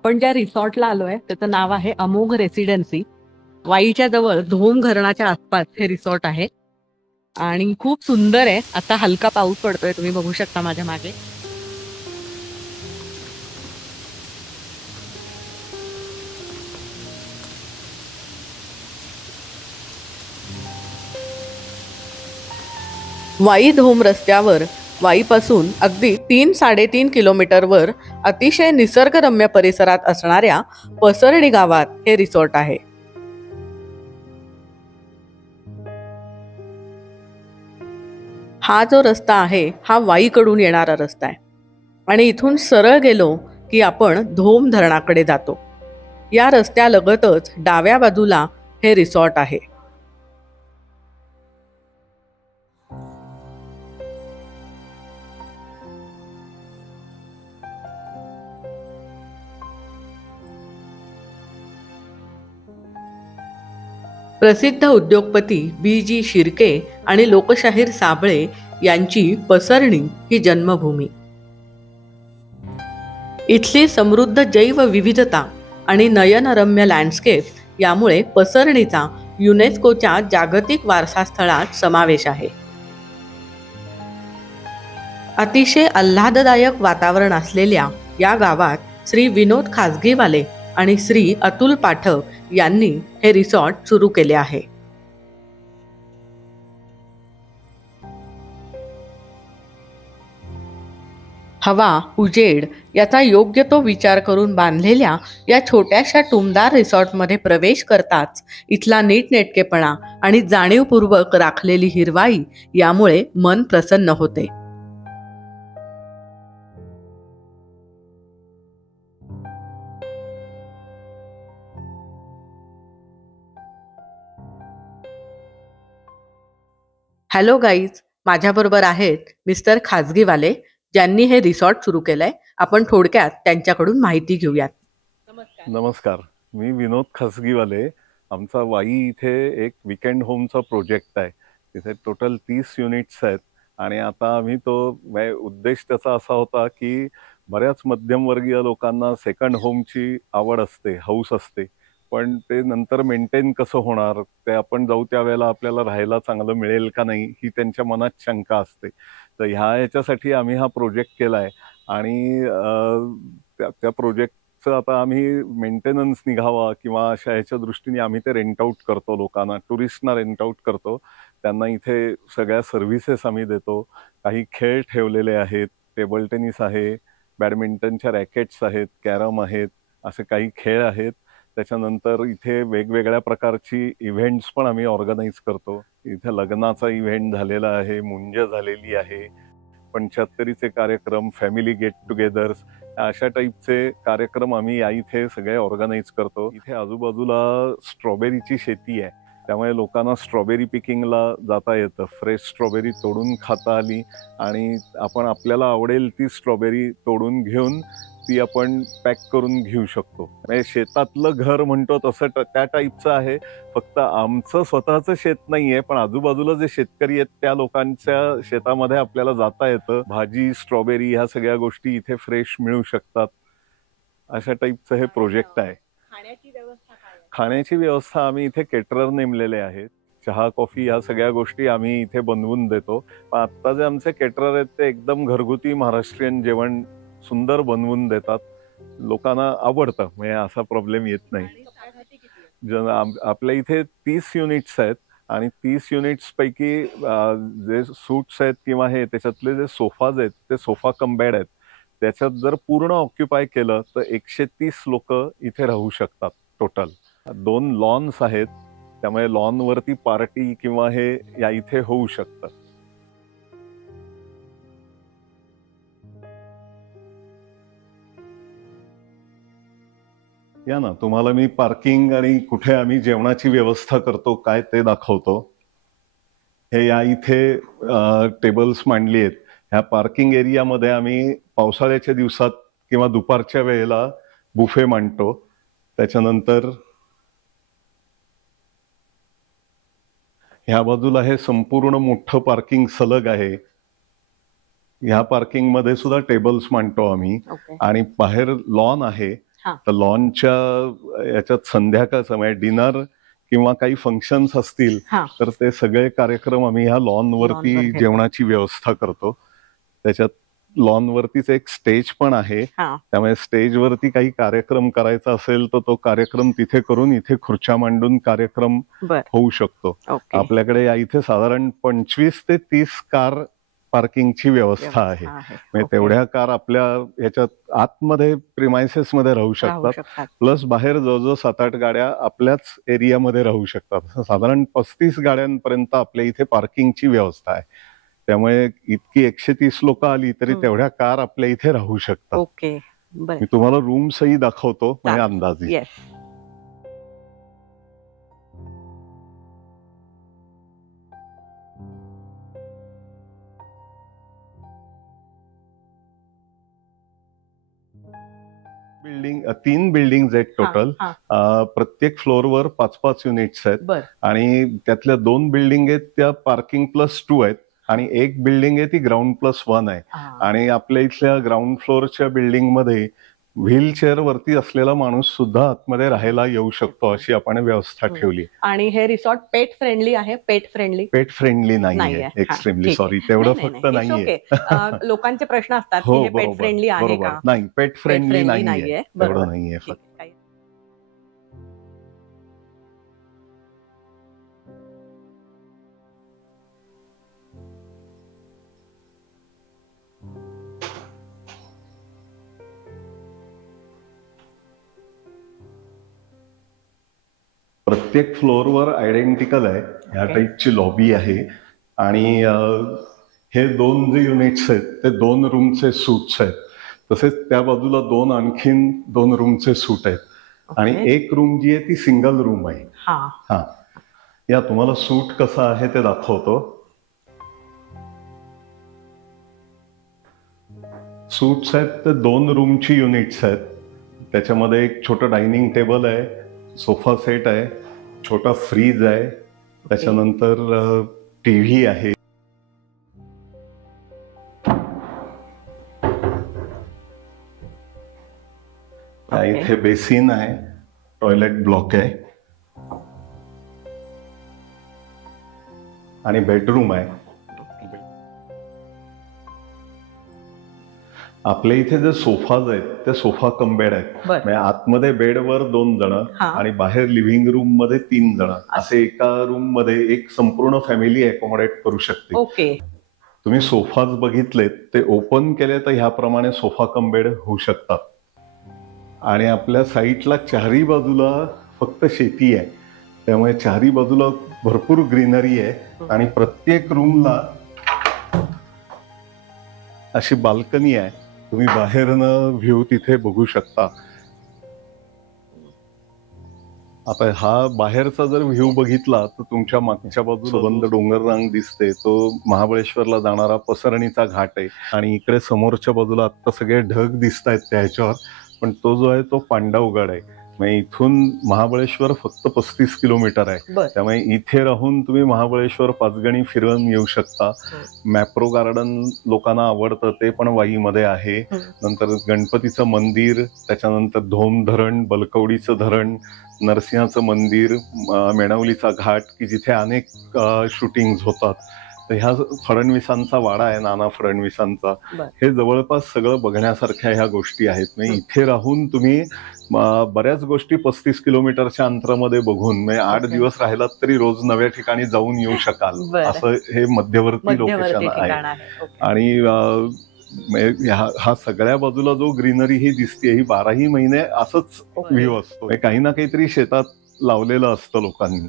आपण ज्या रिसॉर्टला आलोय त्याचं नाव आहे अमोघ रेसिडेन्सी. वाईच्या जवळ धोम धरणाच्या आसपास हे रिसॉर्ट आहे आणि खूप सुंदर आहे. आता हलका पाऊस पडतोय, तुम्ही बघू शकता माझ्या मागे. वाई धोम रस्त्यावर वाईपासून अगदी 3-3.5 किलोमीटरवर अतिशय निसर्गरम्य परिसरात असणाऱ्या पसरणी गावात हे रिसॉर्ट आहे. हा जो रस्ता आहे हा वाईकडून येणारा रस्ता आहे आणि इथून सरळ गेलो की आपण धोम धरणाकडे जातो. या रस्त्यालगतच डाव्या बाजूला हे रिसॉर्ट आहे. प्रसिद्ध उद्योगपती बी.जी. शिर्के आणि लोकशाहीर साबळे यांची पसरणी ही जन्मभूमी. इथली समृद्ध जैवविविधता आणि नयनरम्य लँडस्केप यामुळे पसरणीचा युनेस्कोच्या जागतिक वारसा स्थळात समावेश आहे. अतिशय आल्हाददायक वातावरण असलेल्या या गावात श्री विनोद खाजगीवाले आणि श्री अतुल पाठक यांनी हे रिसॉर्ट सुरू केले आहे. हवा, उजेड याचा योग्य तो विचार करून बांधलेल्या या छोट्याशा टुमदार रिसॉर्टमध्ये प्रवेश करताच इथला नीटनेटकेपणा आणि जाणीवपूर्वक राखलेली हिरवाई यामुळे मन प्रसन्न होते. हॅलो गाईज, माझ्याबरोबर आहेत मिस्टर खाजगीवाले, ज्यांनी हे रिसॉर्ट सुरू केलंय. आपण थोडक्यात त्यांच्याकडून माहिती घेऊयात. नमस्कार, मी विनोद खाजगीवाले. आमचा वाई इथे एक विकेंड होमचा प्रोजेक्ट आहे. तिथे टोटल 30 युनिट्स आहेत आणि आता आम्ही तो उद्देश त्याचा असा होता की बऱ्याच मध्यमवर्गीय लोकांना सेकंड होमची आवड असते, हौस असते, पण ते नंतर मेंटेन कसं होणार, ते आपण जाऊ त्यावेळेला आपल्याला राहायला चांगलं मिळेल का नाही ही त्यांच्या मनात शंका असते. तर ह्याच्यासाठी आम्ही हा प्रोजेक्ट केला आहे आणि त्या प्रोजेक्टचं आता आम्ही मेंटेनन्स निघावा किंवा अशा ह्याच्या दृष्टीने आम्ही ते रेंट आउट करतो, लोकांना, टुरिस्टना रेंट आउट करतो. त्यांना इथे सगळ्या सर्व्हिसेस आम्ही देतो. काही खेळ ठेवलेले आहेत, टेबल टेनिस आहे, बॅडमिंटनच्या रॅकेट्स आहेत, कॅरम आहेत, असे काही खेळ आहेत. त्याच्यानंतर इथे वेगवेगळ्या प्रकारची इव्हेंट्स पण आम्ही ऑर्गनाईज करतो. इथे लग्नाचा इव्हेंट झालेला आहे, मुंज झालेली आहे, 75चे कार्यक्रम, फॅमिली गेट टुगेदर्स, अशा टाईपचे कार्यक्रम आम्ही या इथे सगळे ऑर्गनाईज करतो. इथे आजूबाजूला स्ट्रॉबेरीची शेती आहे, त्यामुळे लोकांना स्ट्रॉबेरी पिकिंगला जाता येतं. फ्रेश स्ट्रॉबेरी तोडून खाता आली आणि आपण आपल्याला आवडेल ती स्ट्रॉबेरी तोडून घेऊन ती आपण पॅक करून घेऊ शकतो. म्हणजे शेतातलं घर म्हणतो तसं त्या टाईपचं आहे. फक्त आमचं स्वतःचं शेत नाहीये, पण आजूबाजूला जे शेतकरी आहेत त्या लोकांच्या शेतामध्ये आपल्याला जाता येतं. भाजी, स्ट्रॉबेरी ह्या सगळ्या गोष्टी इथे फ्रेश मिळू शकतात. अशा टाईपचं हे प्रोजेक्ट आहे. खाण्याची व्यवस्था आम्ही इथे केटरर नेमलेले आहेत. चहा, कॉफी ह्या सगळ्या गोष्टी आम्ही इथे बनवून देतो. पण आता जे आमचे केटरर आहेत ते एकदम घरगुती महाराष्ट्रीयन जेवण सुंदर बनवून देतात. लोकांना आवडतं, म्हणजे असा प्रॉब्लेम येत नाही. आपल्या इथे 30 युनिट्स आहेत आणि 30 युनिट्स पैकी जे सूट्स आहेत किंवा हे त्याच्यातले जे सोफाज आहेत ते सोफा कम बेड आहेत. त्याच्यात जर पूर्ण ऑक्युपाय केलं तर 130 लोक इथे राहू शकतात टोटल. 2 लॉन्स आहेत, त्यामुळे लॉनवरती पार्टी किंवा हे या इथे होऊ शकतं. या ना, तुम्हाला मी पार्किंग आणि कुठे आम्ही जेवणाची व्यवस्था करतो काय ते दाखवतो. हे या इथे टेबल्स मांडली आहेत. ह्या पार्किंग एरियामध्ये आम्ही पावसाळ्याच्या दिवसात किंवा दुपारच्या वेळेला बुफे मांडतो. त्याच्यानंतर ह्या बाजूला हे संपूर्ण मोठं पार्किंग सलग आहे. ह्या पार्किंग मध्ये सुद्धा टेबल्स मांडतो आम्ही. आणि बाहेर लॉन आहे हा. तर लॉनच्या याच्यात संध्याकाळ समय डिनर किंवा काही फंक्शन्स असतील हा. तर ते सगळे कार्यक्रम आम्ही ह्या लॉनवरती लॉनवर घेतो. जेवणाची व्यवस्था करतो. त्याच्यात लॉनवरतीच एक स्टेज पण आहे, हा. त्यामुळे स्टेजवरती काही कार्यक्रम करायचा असेल तर तो कार्यक्रम तिथे करून इथे खुर्च्या मांडून कार्यक्रम बर. होऊ शकतो. ओके. आपल्याकडे या इथे साधारण 25 ते 30 कार पार्किंगची व्यवस्था आहे. म्हणजे ओके. तेवढ्या कार आपल्या ह्याच्यात आतमध्ये प्रिमायसेस मध्ये राहू शकतात. प्लस बाहेर जवळजवळ 7-8 गाड्या आपल्याच एरियामध्ये राहू शकतात. साधारण 35 गाड्यांपर्यंत आपल्या इथे पार्किंगची व्यवस्था आहे. त्यामुळे इतकी 130 लोक आली तरी तेवढ्या कार आपल्या इथे राहू शकतात. ओके. मी तुम्हाला रूम्सही दाखवतो म्हणजे अंदाजे. येस. बिल्डिंग 3 बिल्डिंग आहेत टोटल. प्रत्येक फ्लोअरवर 5-5 युनिट्स आहेत आणि त्यातल्या 2 बिल्डिंग आहेत त्या पार्किंग +2 आहेत आणि एक बिल्डिंग आहे ती ग्राउंड +1 आहे. आणि आपल्या इथल्या ग्राउंड फ्लोअरच्या बिल्डिंग मध्ये व्हीलचेअर वरती असलेला माणूस सुद्धा आतमध्ये राहायला येऊ शकतो अशी आपण व्यवस्था ठेवली. आणि हे रिसॉर्ट पेट फ्रेंडली आहे? पेट फ्रेंडली नाहीये. एक्स्ट्रीमली सॉरी, तेवढं फक्त नाहीये. लोकांचे प्रश्न असतात की हे पेट फ्रेंडली आहे का? नाही, पेट फ्रेंडली नाहीये, तेवढं नाहीये. प्रत्येक फ्लोअरवर आयडेंटिकल आहे ह्या टाईपची लॉबी आहे. आणि हे 2 जे युनिट्स आहेत ते 2 रूमचे सूट्स आहेत. तसेच त्या बाजूला आणखीन 2 रूमचे सूट आहेत. आणि एक रूम जी आहे ती सिंगल रूम आहे. हा, या तुम्हाला सूट कसं आहे ते दाखवतो. सूट्स आहेत ते 2 रूमची युनिट्स आहेत. त्याच्यामध्ये एक छोटं डायनिंग टेबल आहे, सोफा सेट आहे, छोटा फ्रीज आहे, त्याच्यानंतर टीव्ही आहे. इथे बेसिन आहे, टॉयलेट ब्लॉक आहे आणि बेडरूम आहे. आपल्या इथे जे सोफाज आहेत ते सोफा कम बेड आहेत. म्हणजे आतमध्ये बेडवर 2 जण आणि बाहेर लिव्हिंग रूम मध्ये 3 जण असे एका रूम मध्ये एक संपूर्ण फॅमिली अकोमोडेट करू शकते. ओके. तुम्ही सोफाज बघितलेत ते ओपन केले तर ह्याप्रमाणे सोफा कम बेड होऊ शकतात. आणि आपल्या साईटला चारी बाजूला फक्त शेती आहे, त्यामुळे चारी बाजूला भरपूर ग्रीनरी आहे. आणि प्रत्येक रूमला अशी बाल्कनी आहे, तुम्ही बाहेरनं व्ह्यू तिथे बघू शकता. आता हा बाहेरचा जर व्ह्यू बघितला तर तुमच्या मागच्या बाजूला बंद डोंगररांग दिसते, तो महाबळेश्वरला जाणारा पसरणीचा घाट आहे. आणि इकडे समोरच्या बाजूला आता सगळे ढग दिसत आहेत त्याच्यावर, पण तो जो आहे तो पांडवगड आहे. म्हणजे इथून महाबळेश्वर फक्त 35 किलोमीटर आहे. त्यामुळे इथे राहून तुम्ही महाबळेश्वर 5 गणी फिरून येऊ शकता. मॅप्रो गार्डन लोकांना आवडतं, ते पण वाईमध्ये आहे. नंतर गणपतीचं मंदिर, त्याच्यानंतर धोम धरण, बलकवडीचं धरण, नरसिंहाचं मंदिर, मेणवलीचा घाट की जिथे अनेक शूटिंग्स होतात. तर ह्या फडणवीसांचा वाडा आहे, नाना फडणवीसांचा. हे जवळपास सगळं बघण्यासारख्या ह्या गोष्टी आहेत. म्हणजे इथे राहून तुम्ही बऱ्याच गोष्टी 35 किलोमीटरच्या अंतरामध्ये बघून म्हणजे 8 दिवस राहिलात तरी रोज नव्या ठिकाणी जाऊन येऊ शकाल, असं हे मध्यवर्ती लोकेशन आहे. आणि हा सगळ्या बाजूला जो ग्रीनरी ही दिसते ही 12ही महिने असंच व्ह्यू असतो. काही ना काहीतरी शेतात लावलेलं असतं लोकांनी.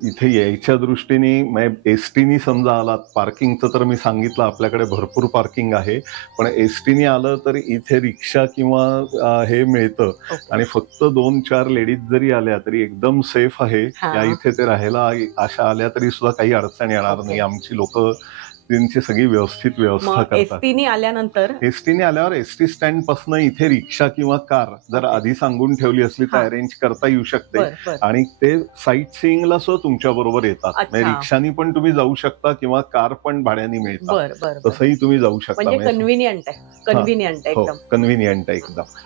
इथे यायच्या दृष्टीने एसटीनी समजा आलात, पार्किंगचं तर मी सांगितलं आपल्याकडे भरपूर पार्किंग आहे, पण एसटीनी आलं तर इथे रिक्षा किंवा हे मिळतं. आणि फक्त 2-4 लेडीज जरी आल्या तरी एकदम सेफ आहे. या इथे ते राहायला अशा आल्या तरी सुद्धा काही अडचण येणार नाही. आमची लोक एसटीची सगळी व्यवस्थित व्यवस्था मग करतात. एसटीने आल्यानंतर एसटीने आल्यावर एसटी स्टँड पासून इथे रिक्षा किंवा कार जर आधी सांगून ठेवली असली तर हा. अरेंज करता येऊ शकते. बर बर आणि ते साईट सीइंगला सुद्धा तुमच्या बरोबर येतात. अच्छा. म्हणजे रिक्षानी पण तुम्ही जाऊ शकता किंवा कार पण भाड्याने मिळतात. बर बर बर. तसंही तुम्ही जाऊ शकता. म्हणजे कन्व्हिनियंट आहे, कन्व्हिनियंट आहे हो, एकदम. कन्व्हिनियंट आहे एकदम.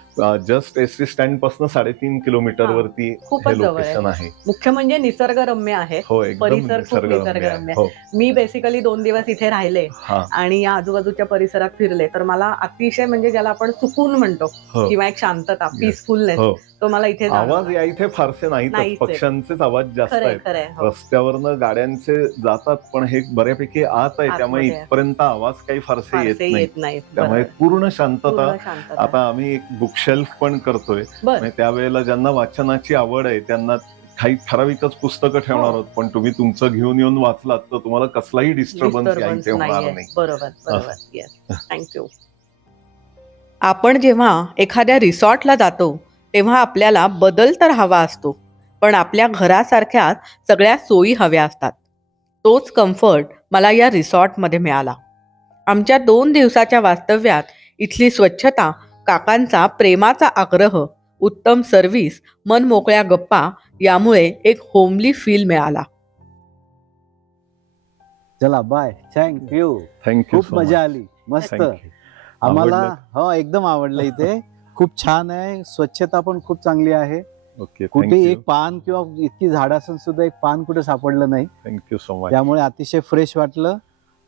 जस्ट एसटी स्टँड पासून 3.5 किलोमीटर हा. वरती खूपच हे जवळ आहे. लोकेशन आहे. मुख्य म्हणजे निसर्गरम्य आहे. हो, एकदम परिसर खूप निसर्गरम्य निसर्गरम्य आहे. हो, मी बेसिकली 2 दिवस इथे राहिले हा, आणि या आजूबाजूच्या परिसरात फिरले तर मला अतिशय म्हणजे ज्याला आपण सुकून म्हणतो हो, किंवा एक शांतता, Yes. पीसफुलनेस, हो. तो मला इथे आवाज जाणवला. या इथे फारसे नाहीतच. नाहीच आहेत. पक्ष्यांचेच आवाज जास्त खरंय आहेत. खरंय. हो. रस्त्यावरनं गाड्यांचे जातात पण हे बऱ्यापैकी आत आहे, त्यामुळे आतमध्ये आहे. इथपर्यंत आवाज काही फारसे येत फारसे नाही. येत नाहीत. त्यामुळे बरोबर. पूर्ण शांतता. पूर्ण शांतता. आता आम्ही एक बुकशेल्फ पण करतोय. बर म्हणजे त्यावेळेला ज्यांना वाचनाची आवड आहे त्यांना काही ठराविकच पुस्तकं ठेवणार हो. आहोत, पण तुम्ही तुमचं घेऊन येऊन वाचलात तर तुम्हाला कसलाही डिस्टर्बन्स या डिस्टर्बन्स इथे होणार नाहीये. नाही. बरोबर बरोबर. Yes, thank you. आपण जेव्हा एखाद्या रिसॉर्टला जातो तेव्हा आपल्याला बदल तर हवा असतो, पण आपल्या घरासारख्याच सगळ्या सोयी हव्या असतात. तोच कम्फर्ट मला या रिसॉर्टमध्ये मिळाला. आमच्या 2 दिवसाच्या वास्तव्यात इथली स्वच्छता, काकांचा प्रेमाचा आग्रह, उत्तम सर्व्हिस, मनमोकळ्या गप्पा यामुळे एक होमली फील मिळाला. चला बाय, थँक्यू. थँक्यू. खूप मजा आली, मस्त. आम्हाला हो एकदम आवडलं इथे. खूप छान आहे, स्वच्छता पण खूप चांगली आहे. ओके, कुठे एक पान किंवा इतकी झाडं असून सुद्धा एक पान कुठे सापडलं नाही. Thank you so much. त्यामुळे अतिशय फ्रेश वाटलं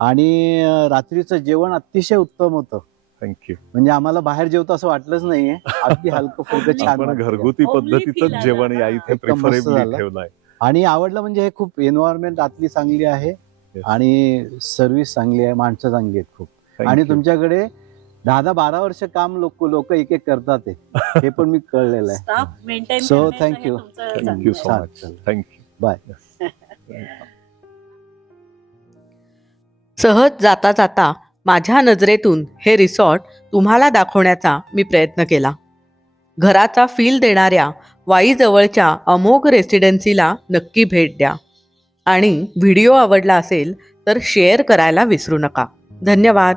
आणि रात्रीचं जेवण अतिशय उत्तम होतं. थँक्यू. म्हणजे आम्हाला बाहेर जेवतो असं वाटलंच नाहीये. अगदी हलकं फुलकं छान आपण वाटलं. घरगुती पद्धतीचं जेवण या इथे एकदम मस्त प्रिफरेबली झालं. ठेवलंय. आणि आवडलं म्हणजे हे खूप एन्व्हायरमेंट आतली चांगली आहे Yes. आणि सर्व्हिस चांगली आहे, माणसं चांगली आहेत खूप. Thank आणि you. तुमच्याकडे 10-12 वर्ष काम लोक एक एक करतात ते. हे पण मी कळलेलं आहे. स्टाफ मेंटेन So, करण्याचं thank हे you. तुमचं थँक्यू सो छान, मच. छान. थँक्यू. बाय. सहज जाता जाता माझ्या नजरेतून हे रिसॉर्ट तुम्हाला दाखवण्याचा मी प्रयत्न केला. घराचा फील देणाऱ्या वाईजवळच्या अमोघ रेसिडेन्सीला नक्की भेट द्या आणि व्हिडिओ आवडला असेल तर शेअर करायला विसरू नका. धन्यवाद.